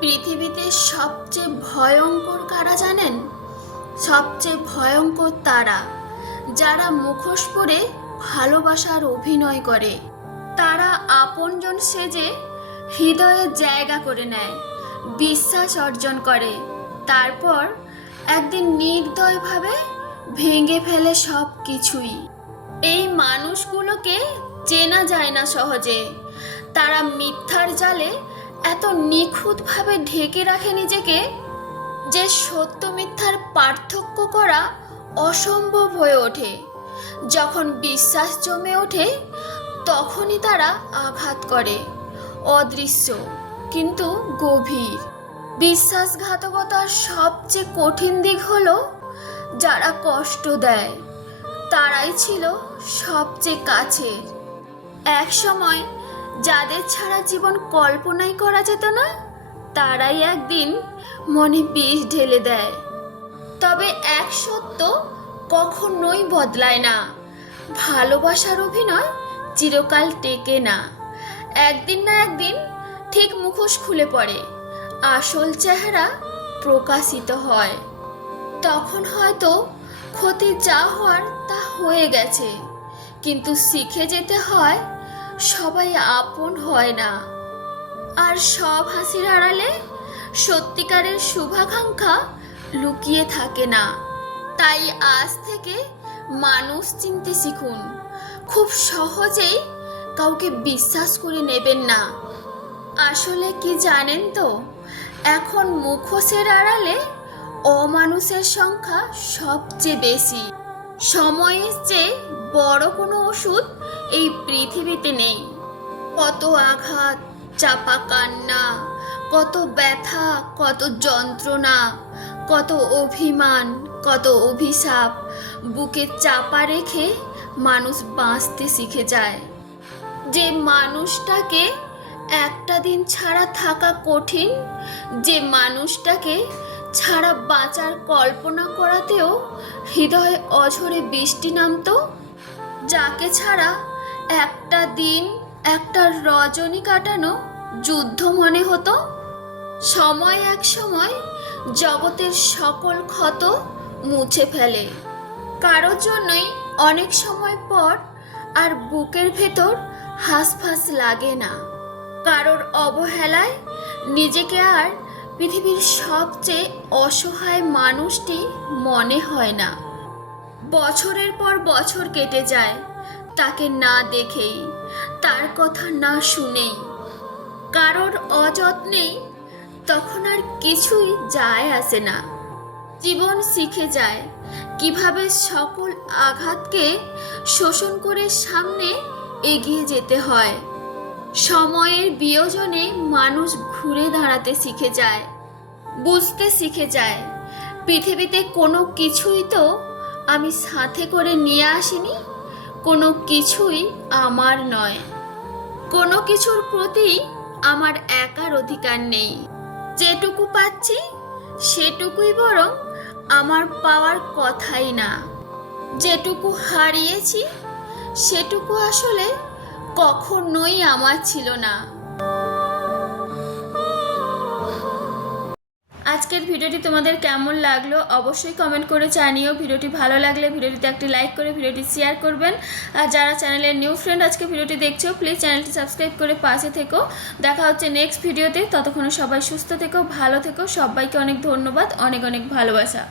পৃথিবীতে সবচেয়ে ভয়ঙ্কর কারা জানেন? সবচেয়ে ভয়ঙ্কর তারা যারা মুখোশ পরে ভালোবাসার অভিনয় করে। তারা আপনজন সেজে হৃদয়ে জায়গা করে নেয়, বিশ্বাস অর্জন করে, তারপর একদিন নির্দয়ভাবে ভেঙে ফেলে সব কিছুই। এই মানুষগুলোকে চেনা যায় না সহজে। তারা মিথ্যার জালে এত নিখুঁতভাবে ঢেকে রাখে নিজেকে যে সত্য মিথ্যার পার্থক্য করা অসম্ভব হয়ে ওঠে। যখন বিশ্বাস জমে ওঠে তখনই তারা আঘাত করে, অদৃশ্য কিন্তু গভীর। বিশ্বাসঘাতকতার সবচেয়ে কঠিন দিক হলো যারা কষ্ট দেয় তারাই ছিল সবচেয়ে কাছের। এক সময় যাদের ছাড়া জীবন কল্পনাই করা যেত না, তারাই একদিন মনে বিষ ঢেলে দেয়। তবে এক সত্য কখনোই বদলায় না, ভালোবাসার অভিনয় চিরকাল টেকে না। একদিন না একদিন ঠিক মুখোশ খুলে পড়ে, আসল চেহারা প্রকাশিত হয়। তখন হয়তো ক্ষতি যা হওয়ার তা হয়ে গেছে, কিন্তু শিখে যেতে হয় সবাই আপন হয় না। আর সব হাসির আড়ালে সত্যিকারের শুভাকাঙ্ক্ষা লুকিয়ে থাকে না। তাই আজ থেকে মানুষ চিনতে শিখুন। খুব সহজেই কাউকে বিশ্বাস করে নেবেন না। আসলে কি জানেন তো, এখন মুখোশের আড়ালে অমানুষের সংখ্যা সবচেয়ে বেশি। সময়ের চেয়ে বড় কোনো ওষুধ এই পৃথিবীতে নেই। কত আঘাত, চাপা কান্না, কত ব্যথা, কত যন্ত্রণা, কত অভিমান, কত অভিশাপ বুকে চাপা রেখে মানুষ বাঁচতে শিখে যায়। যে মানুষটাকে একটা দিন ছাড়া থাকা কঠিন, যে মানুষটাকে ছাড়া বাঁচার কল্পনা করাতেও হৃদয়ে অঝরে বৃষ্টি নামতো, যাকে ছাড়া একটা দিন, একটা রজনী কাটানো যুদ্ধ মনে হতো। সময় এক সময় জগতের সকল ক্ষত মুছে ফেলে। কারোর জন্যই অনেক সময় পর আর বুকের ভেতর হাঁসফাঁস লাগে না। কারোর অবহেলায় নিজেকে আর পৃথিবীর সবচেয়ে অসহায় মানুষটি মনে হয় না। বছরের পর বছর কেটে যায় তাকে না দেখেই, তার কথা না শুনেই, কারোর অযত্নেই। তখন আর কিছুই যায় আসে না। জীবন শিখে যায় কিভাবে সকল আঘাতকে শোষণ করে সামনে এগিয়ে যেতে হয়। সময়ের বিয়োজনে মানুষ ঘুরে দাঁড়াতে শিখে যায়, বুঝতে শিখে যায় পৃথিবীতে কোনো কিছুই তো আমি সাথে করে নিয়ে আসিনি, কোনো কিছুই আমার নয়, কোনো কিছুর প্রতি আমার একার অধিকার নেই। যেটুকু পাচ্ছি সেটুকুই বরং আমার পাওয়ার কথাই না। যেটুকু হারিয়েছি সেটুকু আসলে কখনোই আমার ছিল না। আজকের ভিডিওটি তোমাদের কেমন লাগলো অবশ্যই কমেন্ট করে জানিও। ভিডিওটি ভালো লাগলে ভিডিওটিতে একটি লাইক করে ভিডিওটি শেয়ার করবেন। আর যারা চ্যানেলের নিউ ফ্রেন্ড আজকে ভিডিওটি দেখছো, প্লিজ চ্যানেলটি সাবস্ক্রাইব করে পাশে থেকো। দেখা হচ্ছে নেক্সট ভিডিওতে। ততক্ষণে সবাই সুস্থ থেকো, ভালো থেকো। সবাইকে অনেক ধন্যবাদ, অনেক অনেক ভালোবাসা।